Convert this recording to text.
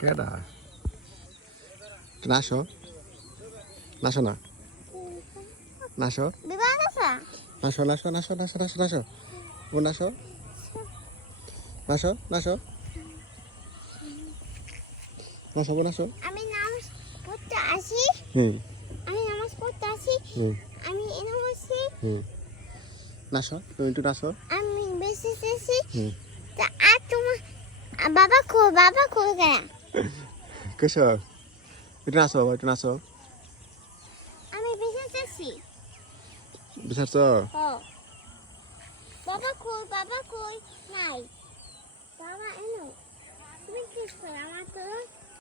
কেডা নাশো নাশো না নাশো নাশো নাশো নাশো নাশো নাশো নাশো ও নাশো নাশো নাশো নাশো নাশো আমি নামাজ পড়তে আসি হুম আমি নামাজ পড়তে আসি হুম আমি এনে বসি হুম নাশো তুমি একটু নাশো আমি বেশি শেষি হুম তা আর তোমার বাবা খো কেন কেশব একটু নাশো বাবা একটু নাশো আমি বেশি শেষি বিচারছ ও বাবা কই নাই বাবা এনো তুমি কি করো আমার তো